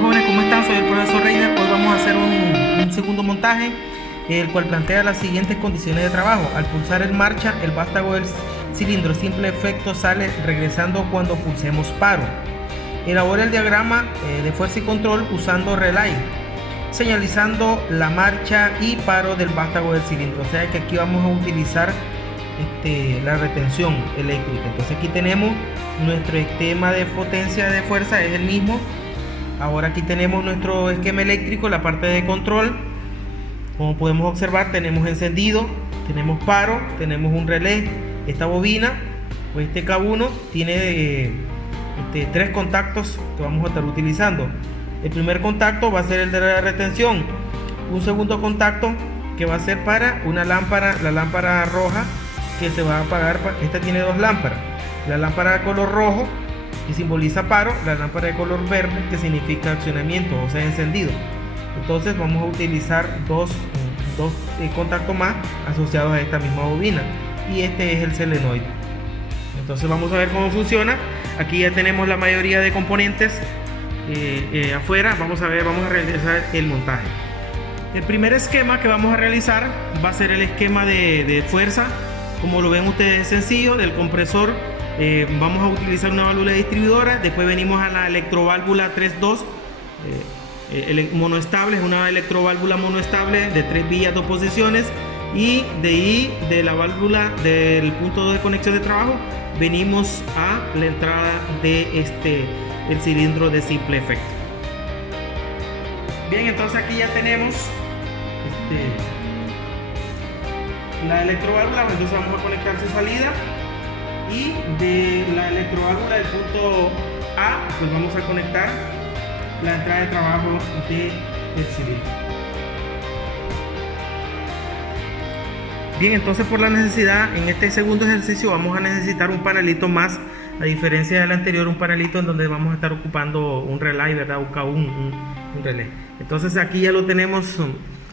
Jóvenes, ¿cómo están? Soy el profesor Reiner. Hoy vamos a hacer un segundo montaje, el cual plantea las siguientes condiciones de trabajo. Al pulsar en marcha, el vástago del cilindro simple efecto sale regresando cuando pulsemos paro. Elabora el diagrama de fuerza y control usando relay, señalizando la marcha y paro del vástago del cilindro. O sea que aquí vamos a utilizar la retención eléctrica. Entonces aquí tenemos nuestro esquema de potencia de fuerza, es el mismo. Ahora aquí tenemos nuestro esquema eléctrico, la parte de control. Como podemos observar, tenemos encendido, tenemos paro, tenemos un relé. Esta bobina o este K1 tiene tres contactos que vamos a estar utilizando. El primer contacto va a ser el de la retención, un segundo contacto que va a ser para una lámpara, la lámpara roja, que se va a apagar. Esta tiene dos lámparas, la lámpara de color rojo que simboliza paro, la lámpara de color verde que significa accionamiento, o sea, encendido. Entonces vamos a utilizar dos contactos más asociados a esta misma bobina, y este es el solenoide. Entonces vamos a ver cómo funciona. Aquí ya tenemos la mayoría de componentes afuera. Vamos a realizar el montaje. El primer esquema que vamos a realizar va a ser el esquema de fuerza. Como lo ven ustedes, es sencillo. Del compresor vamos a utilizar una válvula distribuidora. Después venimos a la electroválvula 3.2 monoestable. Es una electroválvula monoestable de 3 vías, 2 posiciones. Y de ahí, de la válvula del punto de conexión de trabajo, venimos a la entrada de el cilindro de simple efecto. Bien, entonces aquí ya tenemos la electroválvula. Entonces vamos a conectar su salida, y de la electroválvula del punto A, pues vamos a conectar la entrada de trabajo del cilindro. Bien, entonces por la necesidad, en este segundo ejercicio vamos a necesitar un panelito más, a diferencia del anterior, un panelito en donde vamos a estar ocupando un relay, ¿verdad? Un K1, un relé. Entonces aquí ya lo tenemos,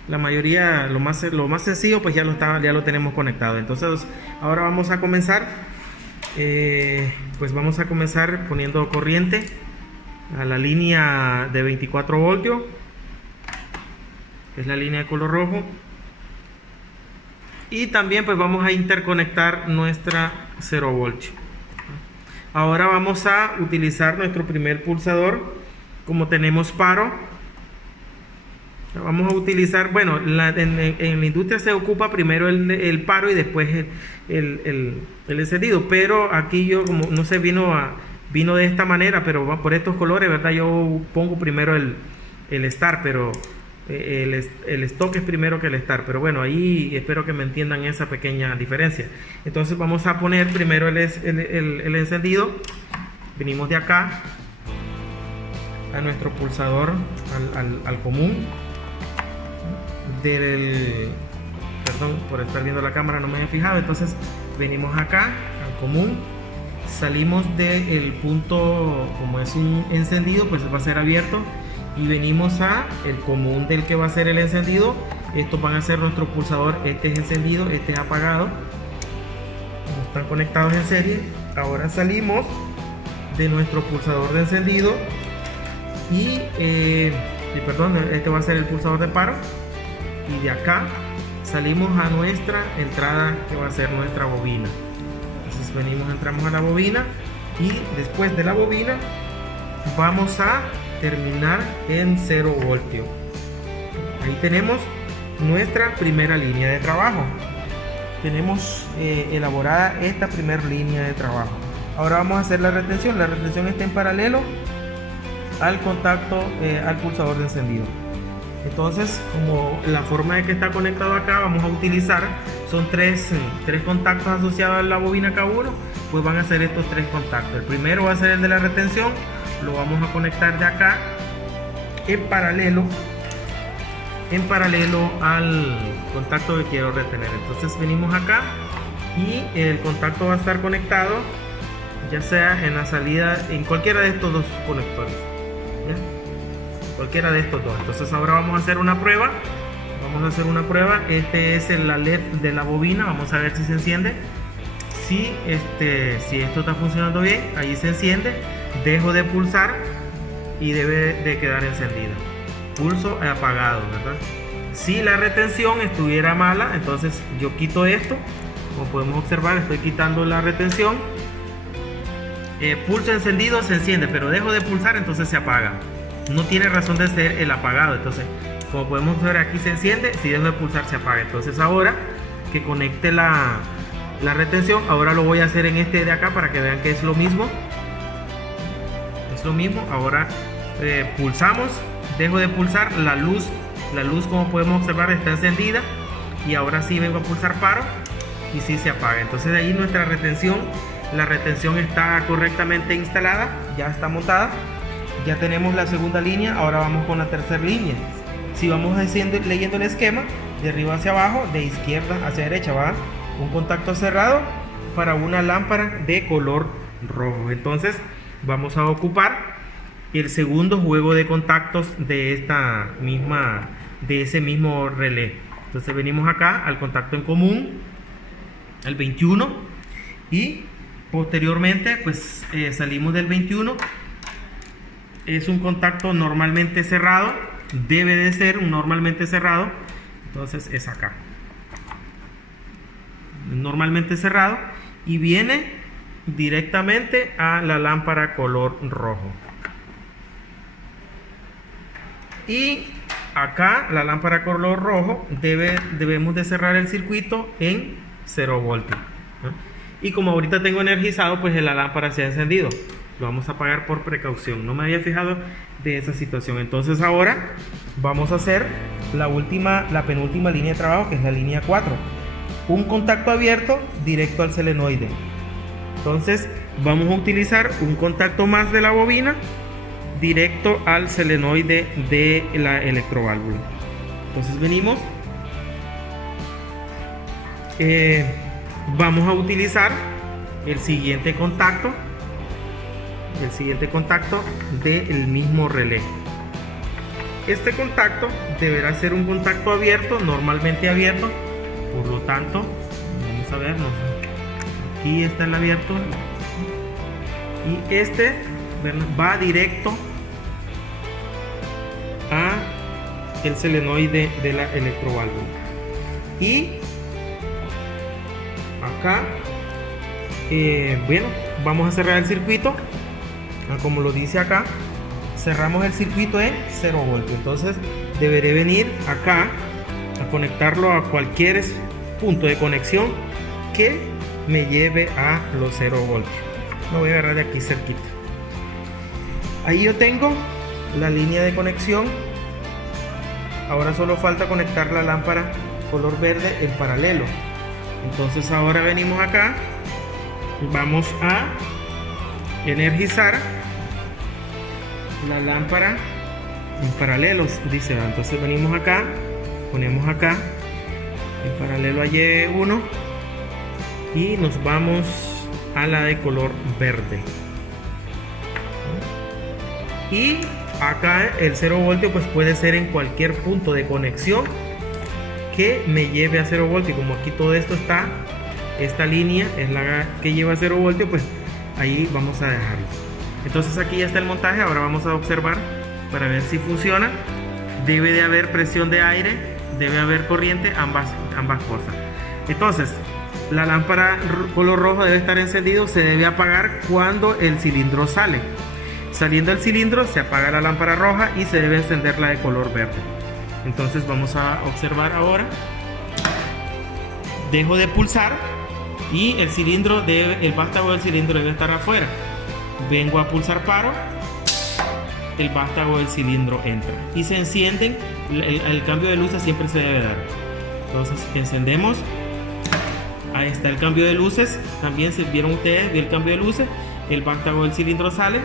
la mayoría, lo más sencillo, pues ya lo tenemos conectado. Entonces ahora vamos a comenzar, pues vamos a comenzar poniendo corriente a la línea de 24 voltios, que es la línea de color rojo. Y también pues vamos a interconectar nuestra 0 voltio. Ahora vamos a utilizar nuestro primer pulsador. Como tenemos paro, vamos a utilizar, bueno, en la industria se ocupa primero el paro y después el encendido, pero aquí yo, como no sé, vino de esta manera, pero va por estos colores, ¿verdad? Yo pongo primero el start, pero el stock es primero que el start. Pero bueno, ahí espero que me entiendan esa pequeña diferencia. Entonces vamos a poner primero el encendido. Venimos de acá a nuestro pulsador, al común perdón por estar viendo la cámara, no me he fijado. Entonces venimos acá al común, salimos del punto, como es un encendido, pues va a ser abierto, y venimos a el común del que va a ser el encendido. Estos van a ser nuestro pulsador. Este es encendido, este es apagado, están conectados en serie. Ahora salimos de nuestro pulsador de encendido y perdón, este va a ser el pulsador de paro, y de acá salimos a nuestra entrada, que va a ser nuestra bobina. Entonces entramos a la bobina, y después de la bobina vamos a terminar en 0 voltio. Ahí tenemos nuestra primera línea de trabajo. Tenemos elaborada esta primera línea de trabajo. Ahora vamos a hacer la retención. La retención está en paralelo al contacto, al pulsador de encendido. Entonces, como la forma de que está conectado acá, vamos a utilizar, son tres contactos asociados a la bobina K1, pues van a ser estos 3 contactos. El primero va a ser el de la retención. Lo vamos a conectar de acá en paralelo al contacto que quiero retener. Entonces venimos acá, y el contacto va a estar conectado, ya sea en la salida, en cualquiera de estos dos conectores, ¿ya? Cualquiera de estos dos. Entonces ahora vamos a hacer una prueba. Este es la LED de la bobina. Vamos a ver si se enciende. Si esto está funcionando bien, ahí se enciende. Dejo de pulsar y debe de quedar encendida. Pulso apagado, ¿verdad? Si la retención estuviera mala, entonces yo quito esto. Como podemos observar, estoy quitando la retención. Pulso encendido, se enciende, pero dejo de pulsar, entonces se apaga. No tiene razón de ser el apagado. Entonces, como podemos ver, aquí se enciende, si dejo de pulsar se apaga. Entonces ahora que conecte la retención, ahora lo voy a hacer en este de acá para que vean que es lo mismo. Es lo mismo. Ahora pulsamos, dejo de pulsar, la luz como podemos observar está encendida, y ahora sí vengo a pulsar paro y sí se apaga. Entonces de ahí nuestra retención, la retención está correctamente instalada, ya está montada. Ya tenemos la segunda línea, ahora vamos con la tercera línea. Si vamos leyendo el esquema, de arriba hacia abajo, de izquierda hacia derecha, va un contacto cerrado para una lámpara de color rojo. Entonces vamos a ocupar el segundo juego de contactos de ese mismo relé. Entonces venimos acá al contacto en común, el 21, y posteriormente pues salimos del 21. Es un contacto normalmente cerrado, debe de ser un normalmente cerrado, entonces es acá, normalmente cerrado, y viene directamente a la lámpara color rojo. Y acá la lámpara color rojo debemos de cerrar el circuito en 0 voltios, ¿no? Y como ahorita tengo energizado, pues la lámpara se ha encendido. Lo vamos a apagar por precaución, no me había fijado de esa situación. Entonces ahora vamos a hacer la penúltima línea de trabajo, que es la línea 4. Un contacto abierto directo al solenoide. Entonces vamos a utilizar un contacto más de la bobina directo al solenoide de la electroválvula. Entonces venimos, vamos a utilizar el siguiente contacto del mismo relé. Este contacto deberá ser un contacto abierto, normalmente abierto. Por lo tanto, vamos a ver, aquí está el abierto, y este va directo a el solenoide de la electroválvula. Y acá bueno, vamos a cerrar el circuito como lo dice acá. Cerramos el circuito en 0 voltios. Entonces deberé venir acá a conectarlo a cualquier punto de conexión que me lleve a los 0 voltios. Lo voy a agarrar de aquí cerquita. Ahí yo tengo la línea de conexión. Ahora solo falta conectar la lámpara color verde en paralelo. Entonces ahora venimos acá, vamos a energizar la lámpara en paralelo, dice. Entonces venimos acá, ponemos acá en paralelo a Y1 y nos vamos a la de color verde. Y acá el 0 voltio pues puede ser en cualquier punto de conexión que me lleve a 0 voltio. Como aquí todo esto está, esta línea es la que lleva a 0 voltio, pues ahí vamos a dejarlo. Entonces aquí ya está el montaje. Ahora vamos a observar para ver si funciona. Debe de haber presión de aire, debe haber corriente, ambas cosas. Entonces la lámpara color rojo debe estar encendido, se debe apagar cuando el cilindro sale. Saliendo el cilindro se apaga la lámpara roja y se debe encender la de color verde. Entonces vamos a observar ahora. Dejo de pulsar y el cilindro el vástago del cilindro debe estar afuera. Vengo a pulsar paro, el vástago del cilindro entra y se encienden. El cambio de luces siempre se debe dar. Entonces encendemos. Ahí está el cambio de luces. También se vieron ustedes, vi el cambio de luces. El vástago del cilindro sale.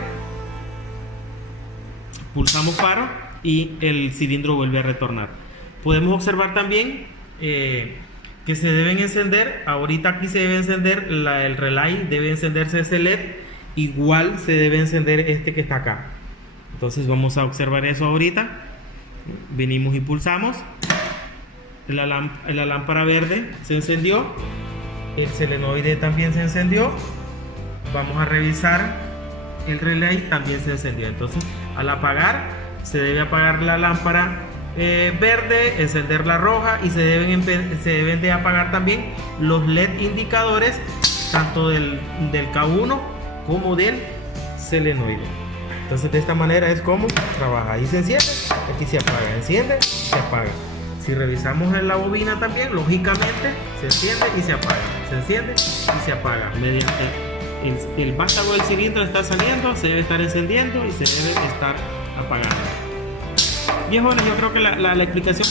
Pulsamos paro y el cilindro vuelve a retornar. Podemos observar también que se deben encender. Ahorita aquí se debe encender el relay, debe encenderse ese LED. Igual se debe encender este que está acá. Entonces vamos a observar eso ahorita. Venimos y pulsamos. La lámpara verde se encendió. El solenoide también se encendió. Vamos a revisar el relay, también se encendió. Entonces Al apagar, se debe apagar la lámpara verde, encender la roja y se deben de apagar también los LED indicadores tanto del K1 como del selenoide. Entonces de esta manera es como trabaja. Ahí se enciende, aquí se apaga, enciende, se apaga. Si revisamos en la bobina también, lógicamente se enciende y se apaga, se enciende y se apaga. Mediante el vástago del cilindro está saliendo, se debe estar encendiendo y se debe estar apagando. Bien, jóvenes, yo creo que la explicación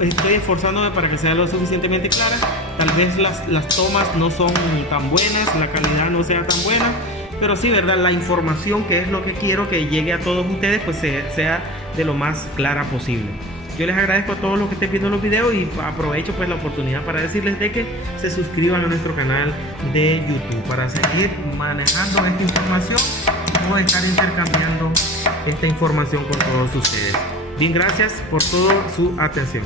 estoy esforzándome para que sea lo suficientemente clara. Tal vez las tomas no son tan buenas, la calidad no sea tan buena, pero sí, ¿verdad? La información, que es lo que quiero que llegue a todos ustedes, pues sea de lo más clara posible. Yo les agradezco a todos los que estén viendo los videos y aprovecho pues la oportunidad para decirles de que se suscriban a nuestro canal de YouTube para seguir manejando esta información o estar intercambiando esta información con todos ustedes. Bien, gracias por toda su atención.